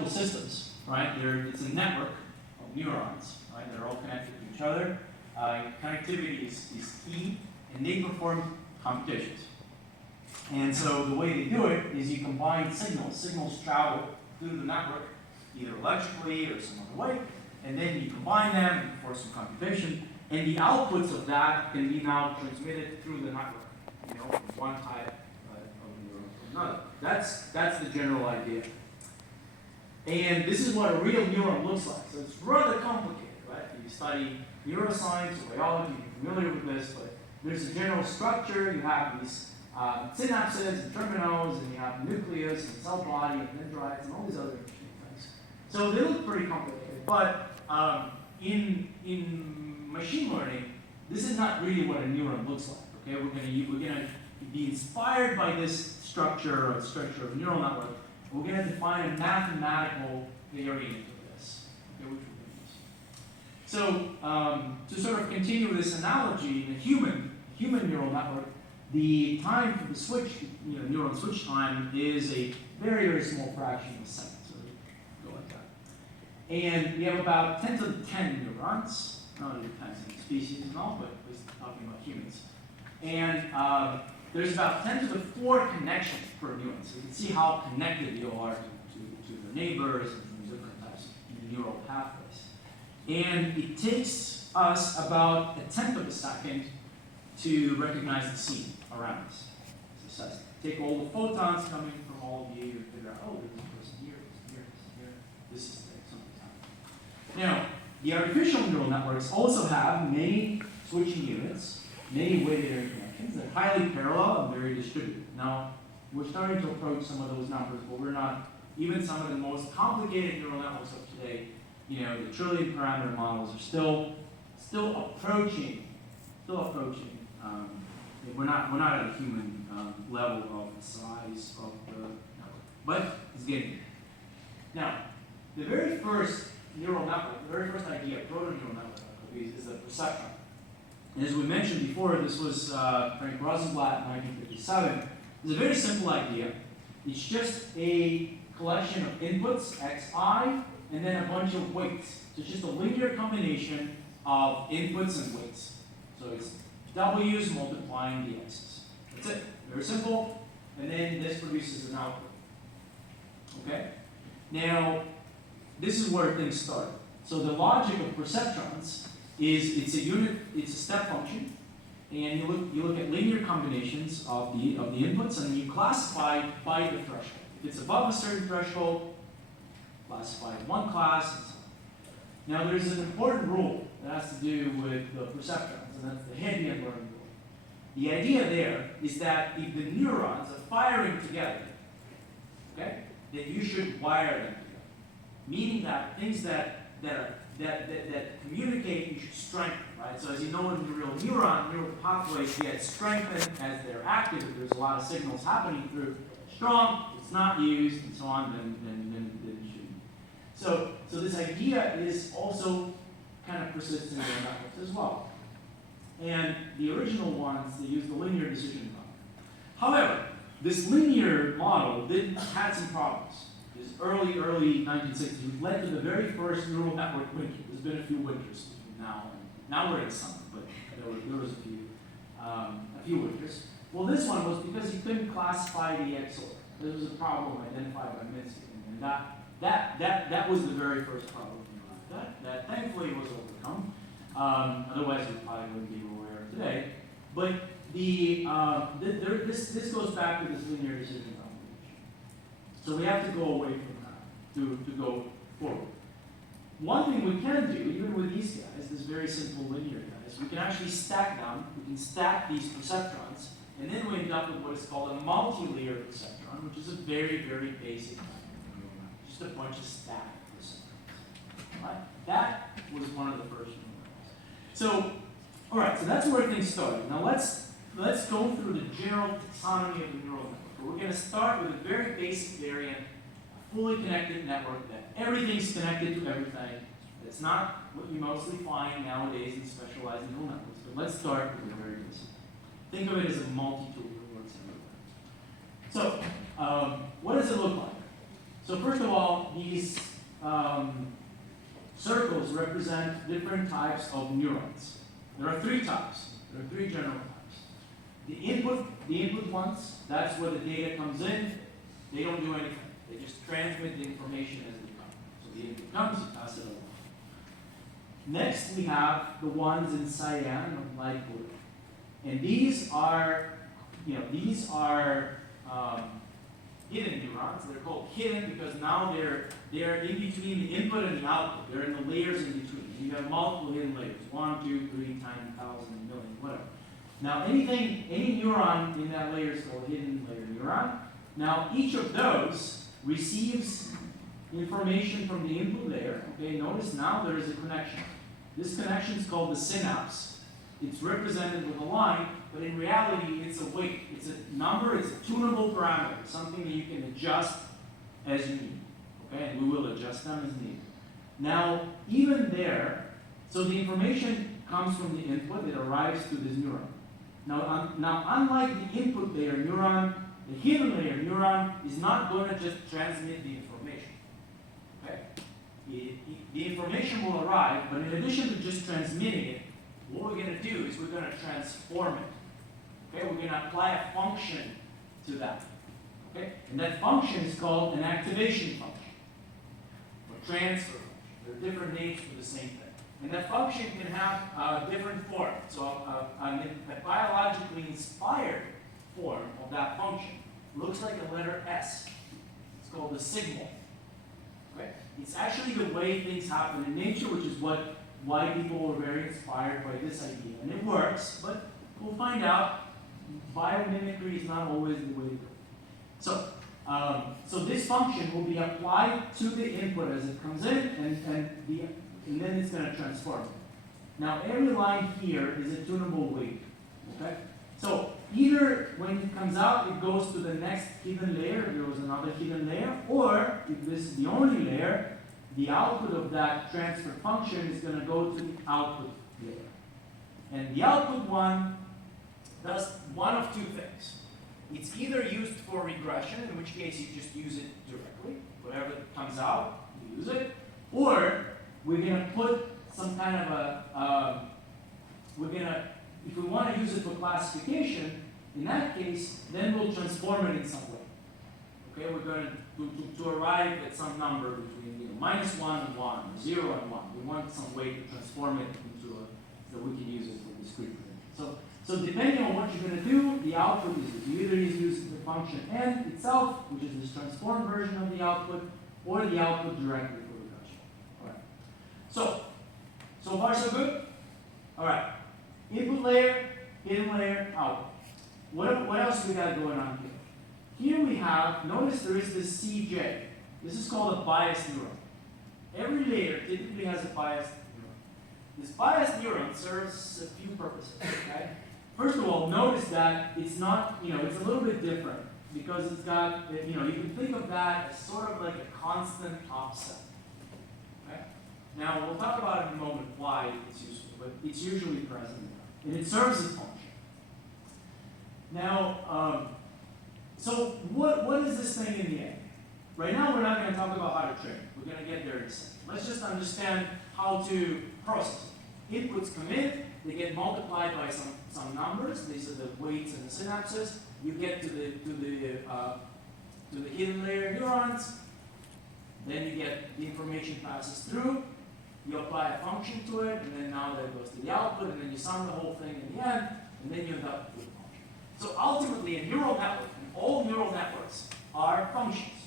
biological systems, right? It's a network of neurons, right? They're all connected to each other. Connectivity is key, and they perform computations. And so the way they do it is you combine signals. Signals travel through the network, either electrically or some other way, and then you combine them and perform some computation, and the outputs of that can be now transmitted through the network, from one type of neuron to another. That's the general idea. And this is what a real neuron looks like. So it's rather complicated, right? You study neuroscience or biology, you're familiar with this, but there's a general structure. You have these synapses and terminals, and you have nucleus and cell body and dendrites and all these other interesting things. So they look pretty complicated, but in machine learning, this is not really what a neuron looks like. Okay, we're gonna be inspired by this structure or structure of neural network. We're gonna define a mathematical variant of this, okay, which we're gonna use. So to sort of continue this analogy, in a human neural network, the time for the switch, neuron switch time is a very, very small fraction of a second. So go like that. And we have about 10 to the 10 neurons. Not it depends on the species and all, but we're talking about humans. And there's about 10 to the 4 connections per neuron. So you can see how connected you are to the neighbors and different types of neural pathways. And it takes us about 1/10 of a second to recognize the scene around us. So take all the photons coming from all of you and figure out, oh, there's a person here, here. This is something time. Now, the artificial neural networks also have many switching units, many weighted area connections. They're highly parallel and very distributed. Now, we're starting to approach some of those numbers, but we're not. Even some of the most complicated neural networks of today, the trillion parameter models are still approaching. We're not at a human level of the size of the network, but it's getting there. Now, the very first neural network, the very first idea, proto-neural network, is the perceptron. And as we mentioned before, this was Frank Rosenblatt in 1957. It's a very simple idea. It's just a collection of inputs, xi, and then a bunch of weights. So it's just a linear combination of inputs and weights. So it's w's multiplying the x's. That's it. Very simple. And then this produces an output. Okay? Now, this is where things start. So the logic of perceptrons is it's a step function, and you look at linear combinations of the inputs, and then you classify by the threshold. If it's above a certain threshold, classify in one class, and so on. Now there's an important rule that has to do with the perceptrons, and that's the Hedian learning rule. The idea there is that if the neurons are firing together, okay, that you should wire them together. Meaning that things that communicate, you should strengthen, right? So as you know, in the real neural pathways get strengthened as they're active. If there's a lot of signals happening through strong, it's not used, and so on, then it shouldn't. So this idea is also kind of persistent in their networks as well. And the original ones, they use the linear decision model. However, this linear model had some problems. This early 1960s led to the very first neural network winter. There's been a few winters now. Now we're in summer, but there was a few winters. Well, this one was because you couldn't classify the XOR. This was a problem identified by Minsky, and that was the very first problem. That thankfully was overcome. Otherwise, we probably wouldn't be where we are today. But this goes back to this linear decision combination. So we have to go away from that to go forward. One thing we can do, even with these guys, this very simple linear guys, we can actually stack them. We can stack these perceptrons, and then we end up with what is called a multi-layer perceptron, which is a very, very basic neural network. Just a bunch of stacked perceptrons. Right? That was one of the first neural networks. So, all right, so that's where things started. Now let's go through the general taxonomy of the neural network. We're going to start with a very basic variant, a fully connected network that everything's connected to everything. It's not what you mostly find nowadays in specialized neural networks, but let's start with the very basic. Think of it as a multi-tool that works everywhere. So, what does it look like? So first of all, these circles represent different types of neurons. There are three types. There are three general types. The input ones, that's where the data comes in. They don't do anything. They just transmit the information as it comes. So the input comes, you pass it along. Next, we have the ones in cyan of light blue. And these are, hidden neurons. They're called hidden because now they're in between the input and the output. They're in the layers in between. You have multiple hidden layers. 1, 2, 3, 10, 1,000, million, whatever. Now any neuron in that layer is called a hidden layer neuron. Now each of those receives information from the input layer. Okay, notice now there is a connection. This connection is called the synapse. It's represented with a line, but in reality it's a weight. It's a number, it's a tunable parameter, something that you can adjust as you need. Okay, and we will adjust them as needed. Now, even there, so the information comes from the input, it arrives to this neuron. Now unlike the input layer neuron, the hidden layer neuron is not going to just transmit the information. Okay? The information will arrive, but in addition to just transmitting it, what we're going to do is we're going to transform it. Okay? We're going to apply a function to that. Okay? And that function is called an activation function or transfer function. There are different names for the same thing. And that function can have a different form. So a biologically inspired form of that function looks like a letter S. It's called the signal. Okay? It's actually the way things happen in nature, which is why people were very inspired by this idea. And it works, but we'll find out biomimicry is not always the way to go. So this function will be applied to the input as it comes in, and then it's going to transform it. Now every line here is a tunable weight. Okay? So either when it comes out, it goes to the next hidden layer, if there was another hidden layer, or if this is the only layer, the output of that transfer function is going to go to the output layer. And the output one does one of two things. It's either used for regression, in which case you just use it directly. Whatever comes out, you use it. Or we're going to put some kind of if we want to use it for classification, in that case, then we'll transform it in some way. Okay, we're going to arrive at some number between -1 and 1, 0 and 1. We want some way to transform it into so we can use it for discrete prediction. So depending on what you're going to do, the output is you either use the function n itself, which is this transformed version of the output, or the output directly for regression. All right. So far so good. All right. Input layer, hidden layer, output. What else we got going on here? Here we have, notice there is this CJ. This is called a biased neuron. Every layer typically has a biased neuron. This biased neuron serves a few purposes. Okay? First of all, notice that it's not, it's a little bit different because it's got, you can think of that as sort of like a constant offset. Okay? Now, we'll talk about in a moment why it's useful, but it's usually present and it serves a function. Now, so what is this thing in the end? Right now, we're not going to talk about how to train. We're going to get there in a second. Let's just understand how to process it. Inputs come in, they get multiplied by some numbers. These are the weights and the synapses. You get to the hidden layer neurons. Then you get the information passes through. You apply a function to it, and then now that goes to the output, and then you sum the whole thing in the end, and then you end up with a function. So ultimately, a neural network, and all neural networks are functions.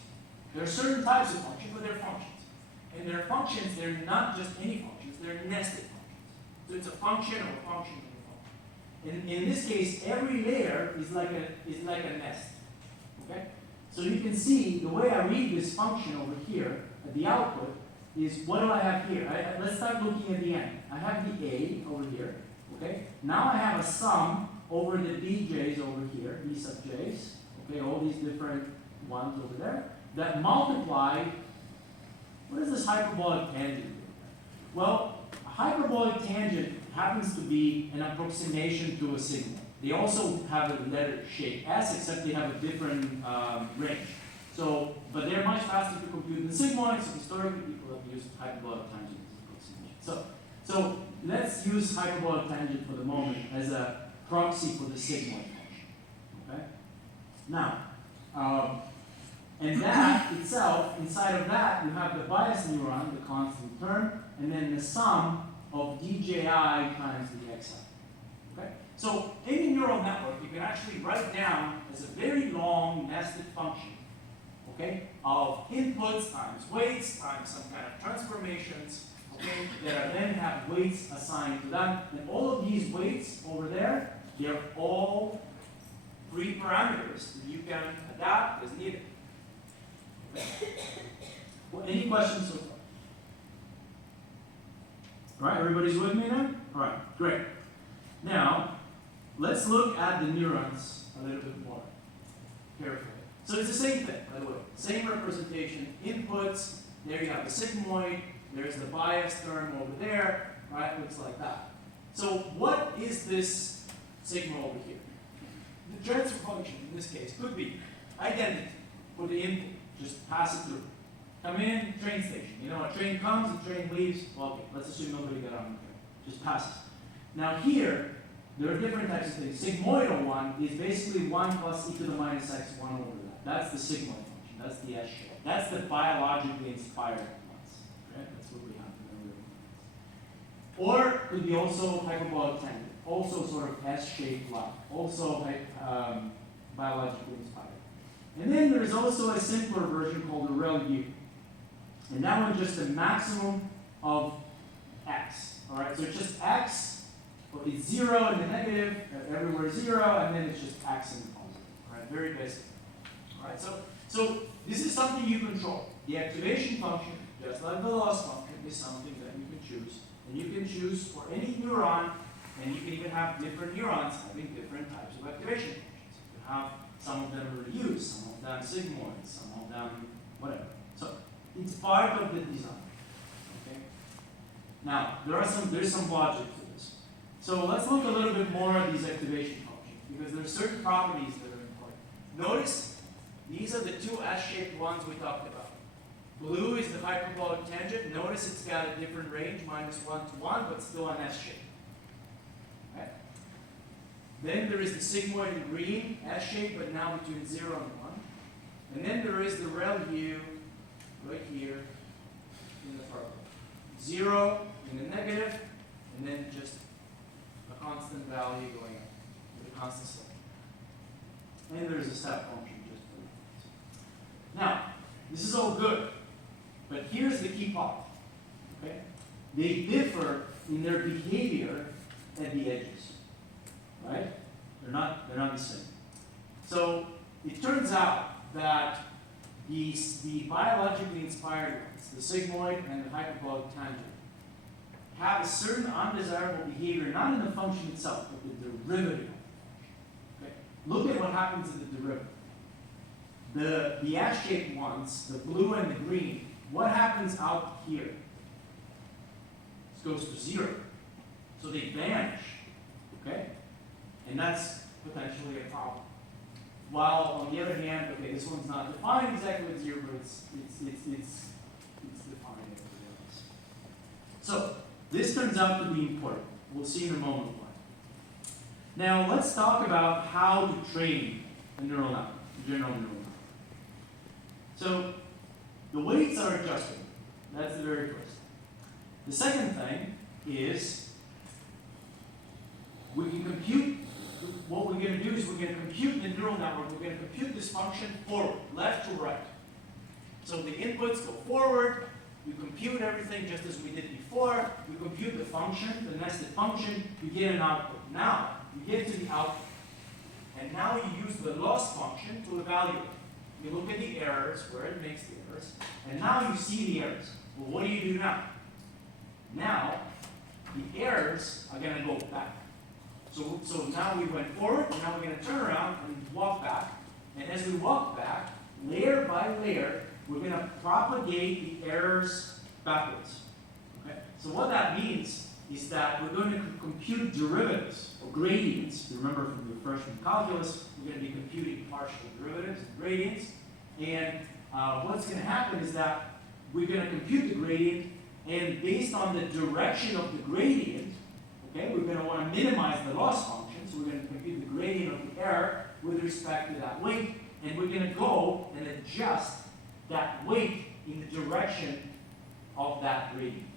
There are certain types of functions, but they're functions. And they're functions, they're not just any functions, they're nested functions. So it's a function of a function of a function. In this case, every layer is like a nest. Okay? So you can see the way I read this function over here at the output is what do I have here? Let's start looking at the end. I have the A over here. Okay? Now I have a sum over the BJ's over here, B sub J's. Okay, all these different ones over there that multiply. What is this hyperbolic tangent? Well, a hyperbolic tangent happens to be an approximation to a signal. They also have a letter shape S, except they have a different range. So, but they're much faster to compute than sigmoids, so historically people have used hyperbolic tangent as approximation. So let's use hyperbolic tangent for the moment as a proxy for the sigmoid function. Okay? Now, and that itself, inside of that, you have the bias neuron, the constant term, and then the sum of dji times the xi. Okay? So any neural network, you can actually write down as a very long nested function, okay, of inputs times weights times some kind of transformations, okay, that are then have weights assigned to them. And all of these weights over there, they're all free parameters that you can adapt as needed. Okay. Well, any questions so far? All right, everybody's with me now? All right, great. Now, let's look at the neurons a little bit more carefully. So it's the same thing, by the way. Same representation, inputs, there you have the sigmoid, there's the bias term over there, right? Looks like that. So what is this sigma over here? The transfer function, in this case, could be identity for the input. Just pass it through. Come in, train station. You know, a train comes, a train leaves. Well, okay, let's assume nobody got on the train. Just passes. Now here, there are different types of things. Sigmoidal one is basically 1 plus e to the minus x 1 over that. That's the sigmoid function. That's the S shape. That's the biologically inspired ones. Okay? That's what we have to remember. Or it could be also hyperbolic tangent. Also sort of S-shaped line. Also biologically inspired. And then there's also a simpler version called a rel U. And that one just a maximum of x. All right, so it's just x, but it's 0 in the negative, everywhere 0, and then it's just x in the positive. All right, very basic. All right, so this is something you control. The activation function, just like the loss function, is something that you can choose. And you can choose for any neuron, and you can even have different neurons having different types of activation functions. You can have some of them reduced, some of them sigmoids, some of them whatever. So it's part of the design. Okay. Now there's some logic to this. So let's look a little bit more at these activation functions because there are certain properties that are important. Notice these are the two S-shaped ones we talked about. Blue is the hyperbolic tangent. Notice it's got a different range, -1 to 1, but still an S shape. Okay. Then there is the sigmoid in green, S-shape, but now between 0 and 1. And then there is the rel U right here in the purple. 0 in the negative, and then just a constant value going up with a constant slope. And there's a step function just for that. Now, this is all good, but here's the key part. Okay? They differ in their behavior at the edges. Right? They're not the same. So it turns out that the biologically inspired ones, the sigmoid and the hyperbolic tangent, have a certain undesirable behavior, not in the function itself, but the derivative of the function. Okay? Look at what happens in the derivative. The S-shaped ones, the blue and the green, what happens out here? This goes to 0. So they vanish. Okay? And that's potentially a problem. While on the other hand, okay, this one's not defined exactly with 0, but it's defined everywhere else. So this turns out to be important. We'll see in a moment why. Now let's talk about how to train a neural network, a general neural network. So the weights are adjustable. That's the very first. The second thing is we can compute. What we're going to do is we're going to compute the neural network. We're going to compute this function forward, left to right. So the inputs go forward. We compute everything just as we did before. We compute the function, the nested function. You get an output. Now, you get to the output. And now you use the loss function to evaluate. You look at the errors, where it makes the errors. And now you see the errors. Well, what do you do now? Now, the errors are going to go back. So now we went forward, and now we're going to turn around and walk back. And as we walk back, layer by layer, we're going to propagate the errors backwards. Okay? So what that means is that we're going to compute derivatives or gradients. You remember from your freshman calculus, we're going to be computing partial derivatives and gradients. And what's going to happen is that we're going to compute the gradient, and based on the direction of the gradient, okay, we're going to want to minimize the loss function. So we're going to compute the gradient of the error with respect to that weight, and we're going to go and adjust that weight in the direction of that gradient.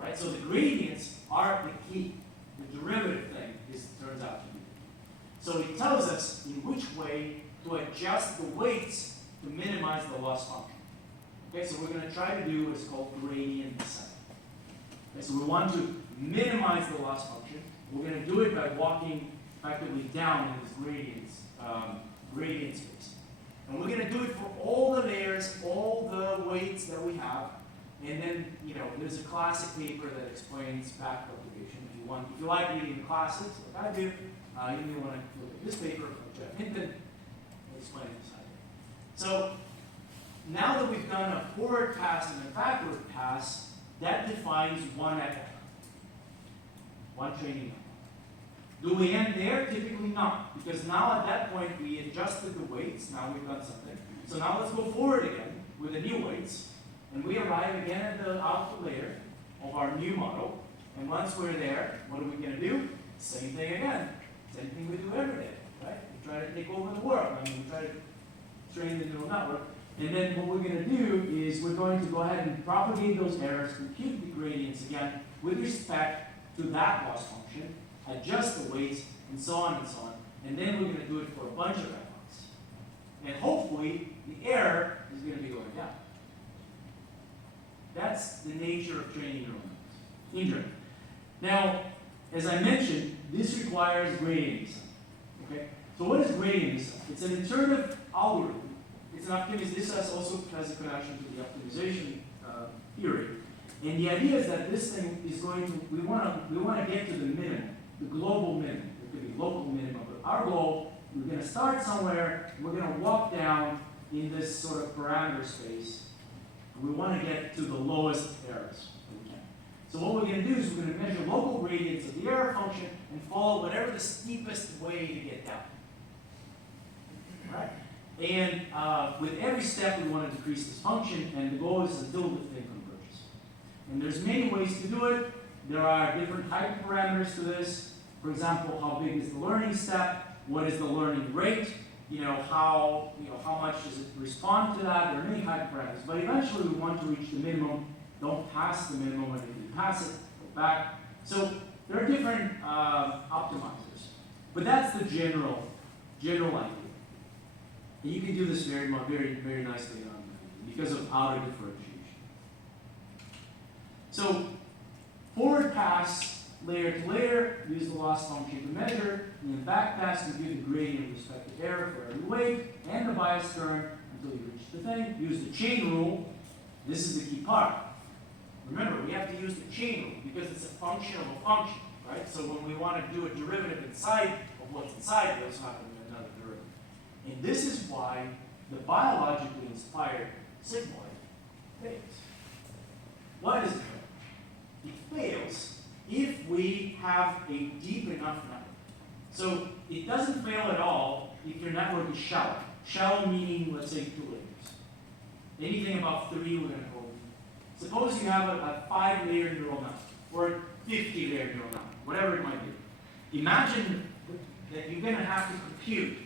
Right? So the gradients are the key. The derivative thing turns out to be. So it tells us in which way to adjust the weights to minimize the loss function. Okay, so we're going to try to do what's called gradient descent. Okay, so we want to minimize the loss function. We're going to do it by walking effectively down in this gradient space. And we're going to do it for all the layers, all the weights that we have. And then, there's a classic paper that explains back propagation. If you like reading the classics, like I do, you may want to look at this paper from Jeff Hinton. I'll explain this idea. So now that we've done a forward pass and a backward pass, that defines one epoch, one training epoch. Do we end there? Typically not, because now at that point we adjusted the weights. Now we've done something. So now let's go forward again with the new weights, and we arrive again at the output layer of our new model. And once we're there, what are we going to do? Same thing again. Same thing we do every day, right? We try to take over the world. We try to train the neural network. And then what we're going to do is we're going to go ahead and propagate those errors, compute the gradients again with respect to that loss function, adjust the weights, and so on and so on. And then we're going to do it for a bunch of epochs. And hopefully, the error is going to be going down. That's the nature of training neural networks in general. Now, as I mentioned, this requires gradient descent. Okay? So what is gradient descent? It's an iterative algorithm. It's an optimization. This also has a connection to the optimization theory. And the idea is that this thing is going to, we want to get to the minimum, the global minimum. It could be local minimum, but our goal, we're going to start somewhere, we're going to walk down in this sort of parameter space. We want to get to the lowest errors that we can. So what we're going to do is we're going to measure local gradients of the error function and follow whatever the steepest way to get down. Right? And with every step, we want to decrease this function, and the goal is until the thing converges. And there's many ways to do it. There are different hyperparameters to this. For example, how big is the learning step? What is the learning rate? How much does it respond to that? There are many hyperparameters. But eventually, we want to reach the minimum. Don't pass the minimum, and if you pass it, go back. So there are different optimizers. But that's the general idea. And you can do this very, very nicely because of outer differentiation. So forward pass, layer to layer, use the loss function to measure, and then back pass, compute the gradient with respect to error for every weight, and the bias term until you reach the thing. Use the chain rule. This is the key part. Remember, we have to use the chain rule because it's a function of a function, right? So when we want to do a derivative inside of what's inside, we also have to do another derivative. And this is why the biologically inspired sigmoid fails. Why does it fail? It fails if we have a deep enough network. So it doesn't fail at all if your network is shallow. Shallow meaning, let's say, 2 layers. Anything above 3, we're going to go. Suppose you have a 5-layer neural network, or a 50-layer neural network, whatever it might be. Imagine that you're going to have to compute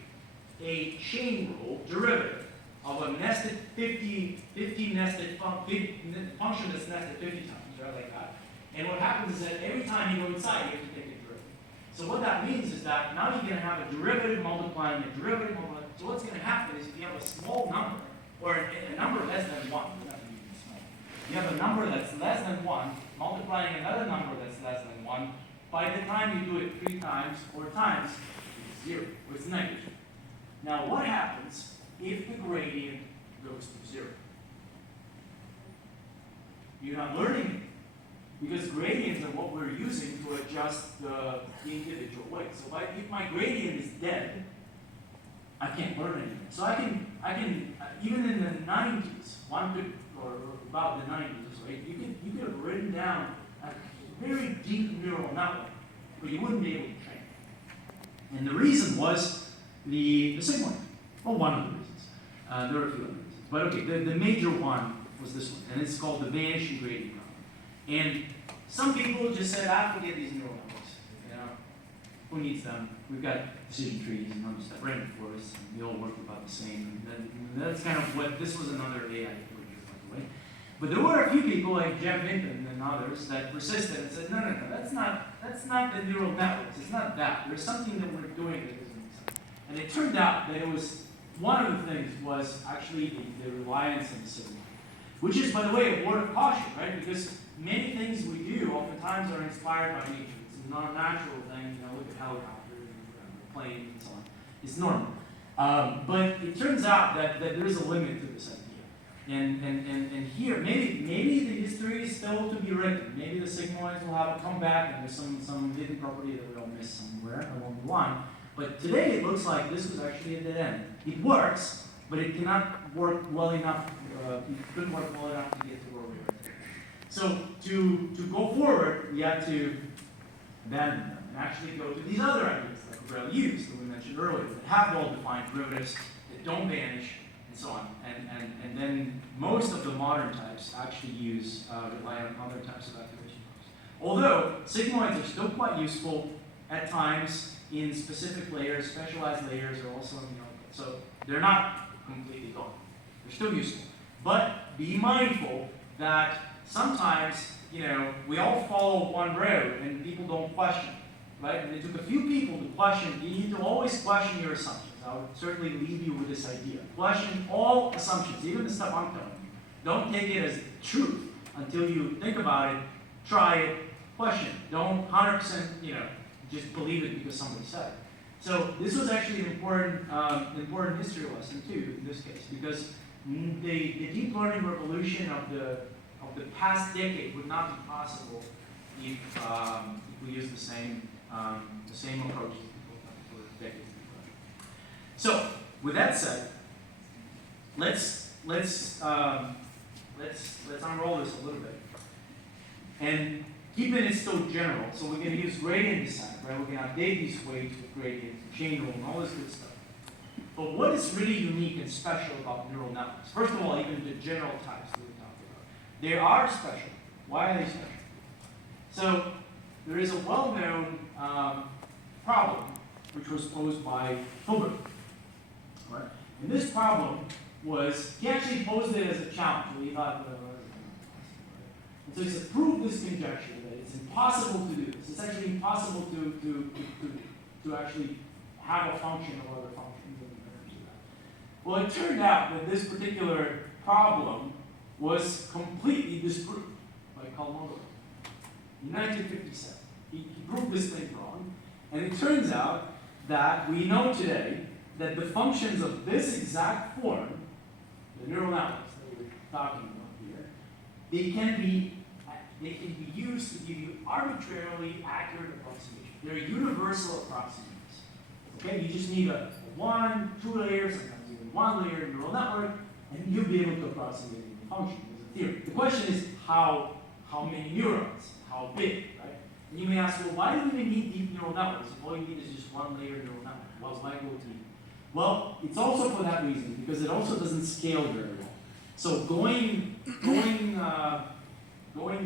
a chain rule derivative of a nested 50 nested function that's nested 50 times, right, like that. And what happens is that every time you go inside, you have to take a derivative. So what that means is that now you're going to have a derivative multiplying a derivative multiplying. So what's going to happen is if you have a small number, or a number less than 1, you have a number that's less than 1, multiplying another number that's less than 1, by the time you do it 3 times, 4 times, it's 0, or it's negative. Now what happens if the gradient goes to 0? You're not learning it, because gradients are what we're using to adjust the individual weight. So if my gradient is dead, I can't learn anything. So I can even in the 90s, or about the 90s, right? You could have written down a very deep neural network, but you wouldn't be able to train it. And the reason was the sigmoid. Well, one of the reasons. There are a few other reasons. But okay, the major one was this one, and it's called the vanishing gradient problem. And some people just said, forget these neural networks. You know, who needs them? We've got decision trees and others that random forests, and they all work about the same. And that's kind of what this was another AI project, by the way. But there were a few people like Jeff Hinton and others that persisted and said, no, that's not the neural networks. It's not that. There's something that we're doing that doesn't make sense. And it turned out that it was one of the things was actually the reliance on the signal, which is, by the way, a word of caution, right? Because many things we do oftentimes are inspired by nature. It's a non-natural thing. You know, look at helicopters and planes and so on. It's normal. But it turns out that there is a limit to this idea. And here, maybe the history is still to be written. Maybe the sigmoids will have a comeback and there's some hidden property that we don't miss somewhere along the line. But today it looks like this was actually a dead end. It works, but it cannot work well enough. It couldn't work well enough to get to where we are today. So to go forward, we had to abandon them and actually go to these other ideas like Grell used that we mentioned earlier that have well-defined derivatives that don't vanish and so on. And then most of the modern types actually rely on other types of activation models. Although sigmoids are still quite useful at times in specific layers, specialized layers are also in the output. So they're not completely gone. They're still useful. But be mindful that sometimes, you know, we all follow one road and people don't question, right? And it took a few people to question. You need to always question your assumptions. I would certainly leave you with this idea. Question all assumptions, even the stuff I'm telling you. Don't take it as truth until you think about it, try it, question it. Don't 100%, you know, just believe it because somebody said it. So this was actually an important history lesson too in this case, because the deep learning revolution of the past decade would not be possible if we use the same approaches for decades before. So with that said, let's unroll this a little bit and keeping it still general. So we're going to use gradient descent, right? We're going to update these weights with gradients, chain rule, and all this good stuff. But what is really unique and special about neural networks? First of all, even the general types that we talked about. They are special. Why are they special? So there is a well-known problem which was posed by Hilbert. Right? And this problem was, he actually posed it as a challenge. He thought, and so he said, prove this conjecture that it's impossible to do this. It's actually impossible to actually have a function or other functions in terms of that. Well, it turned out that this particular problem was completely disproved by Kolmogorov in 1957. He proved this thing wrong, and it turns out that we know today that the functions of this exact form, the neural networks that we're talking about here, they can be used to give you arbitrarily accurate approximations. They're universal approximations. Okay, you just need a 1, 2 layers, sometimes even 1 layer neural network, and you'll be able to approximate the function as a theory. The question is how many neurons, how big, right? And you may ask, well, why do we even need deep neural networks if all you need is just 1 layer neural network? Well, why go deep? Well, it's also for that reason, because it also doesn't scale very well. So going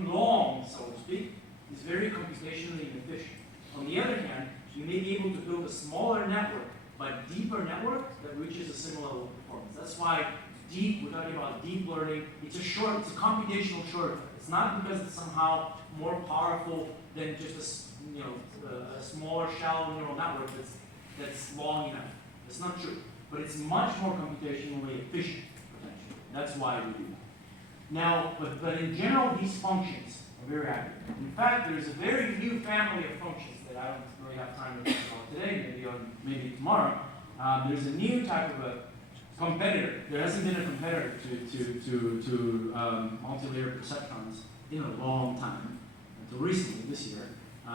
long, so to speak, is very computationally inefficient. On the other hand, you may be able to build a smaller network, but deeper network that reaches a similar level of performance. That's why we're talking about deep learning. It's a computational shortcut. It's not because it's somehow more powerful than just a smaller, shallow neural network that's long enough. It's not true, but it's much more computationally efficient, potentially. That's why we do that. Now, but in general, these functions are very accurate. In fact, there's a very new family of functions that I don't really have time to talk about today, maybe tomorrow. There's a new type of a competitor. There hasn't been a competitor to multi-layer perceptrons in a long time, until recently, this year.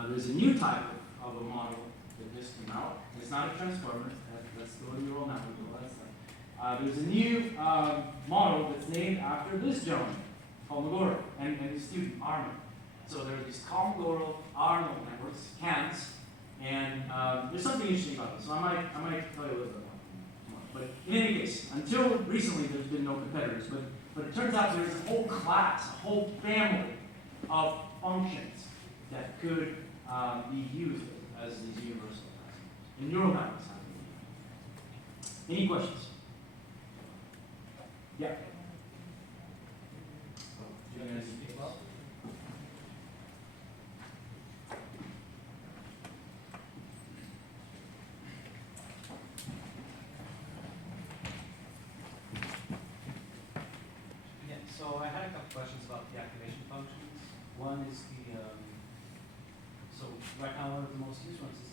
There's a new type of a model that just came out. It's not a transformer. That's still a neural network. All that stuff. There's a new model that's named after this gentleman, Kolmogorov, and his student, Arnold. So there are these Kolmogorov Arnold networks, CANs, and there's something interesting about this. So I might tell you a little bit about them tomorrow. But in any case, until recently, there's been no competitors. But it turns out there's a whole class, a whole family of functions that could be used as these universal classifiers. And neural networks have been. Any questions? Yeah. Do you guys speak well? Yeah, so I had a couple questions about the activation functions. One is so right now one of the most used ones is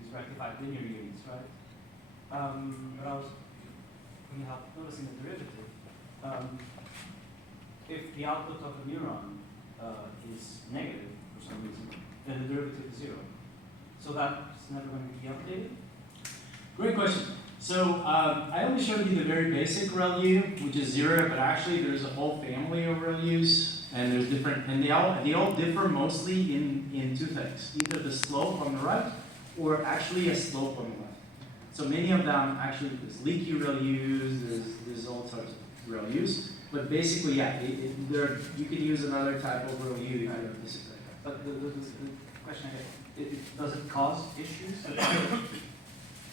these rectified linear units, right? But I was noticing the derivative. If the output of a neuron is negative for some reason, then the derivative is 0. So that's never going to be updated? Great question. So I only showed you the very basic ReLU, which is 0, but actually there's a whole family of ReLUs, and there's different, and they all differ mostly in two things: either the slope on the right, or actually a slope on the left. So many of them actually, there's leaky ReLUs, there's all sorts of ReLUs, but basically, yeah, you could use another type of ReLU if you don't disagree. But the question I get, does it cause issues?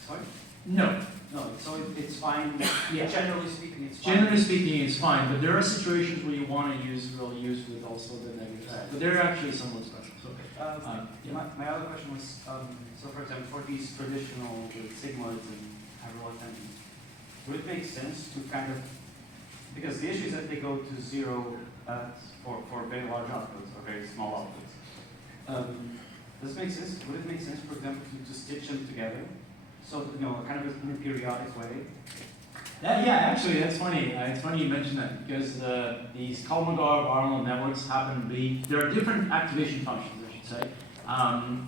Sorry? No. No, so it's fine. Yeah. Generally speaking, it's fine. Generally speaking, it's fine, but there are situations where you want to use ReLUs with also the negative side. But they're actually somewhat special. So, yeah. My other question was, so for example, for these traditional sigmoids and hyperbolic tensions, would it make sense to kind of, because the issue is that they go to 0 for very large outputs or very small outputs. Does it make sense? Would it make sense, for example, to stitch them together? So, kind of in a periodic way? Yeah, actually, that's funny. It's funny you mentioned that because these Kolmogorov-Arnold networks happen to be, there are different activation functions, I should say.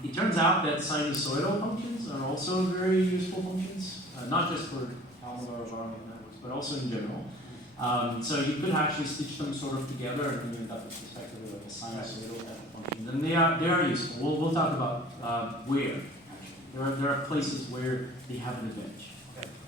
It turns out that sinusoidal functions are also very useful functions, not just for Kolmogorov-Arnold networks, but also in general. So you could actually stitch them sort of together and you end up with the perspective of a sinusoidal type of function. And they are useful. We'll talk about where, actually. There are places where they have an advantage.